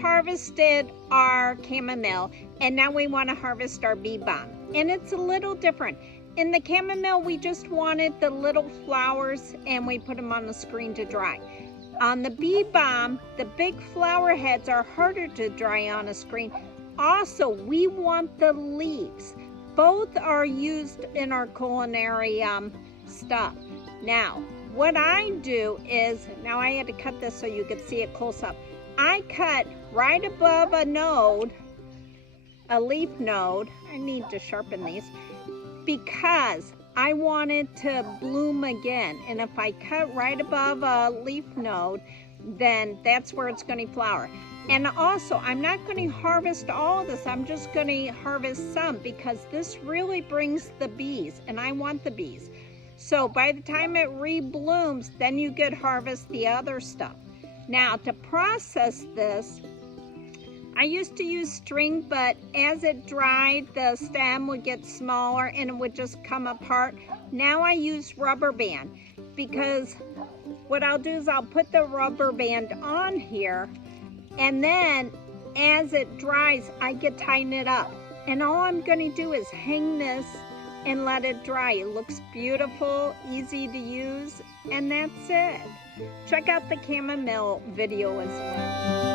Harvested our chamomile, and now we want to harvest our bee balm, and it's a little different. In the chamomile, we just wanted the little flowers and we put them on the screen to dry. On the bee balm, the big flower heads are harder to dry on a screen. Also, we want the leaves. Both are used in our culinary stuff. Now, what I do is, now I had to cut this so you could see it close up. I cut right above a node, a leaf node. I need to sharpen these because I want it to bloom again. And if I cut right above a leaf node, then that's where it's going to flower. And also, I'm not going to harvest all of this. I'm just going to harvest some because this really brings the bees, and I want the bees. So by the time it reblooms, then you could harvest the other stuff. Now, to process this, I used to use string, but as it dried, the stem would get smaller and it would just come apart. Now I use rubber band, because what I'll do is I'll put the rubber band on here, and then as it dries, I can tighten it up. And all I'm going to do is hang this and let it dry. It looks beautiful, easy to use, and that's it. Check out the chamomile video as well.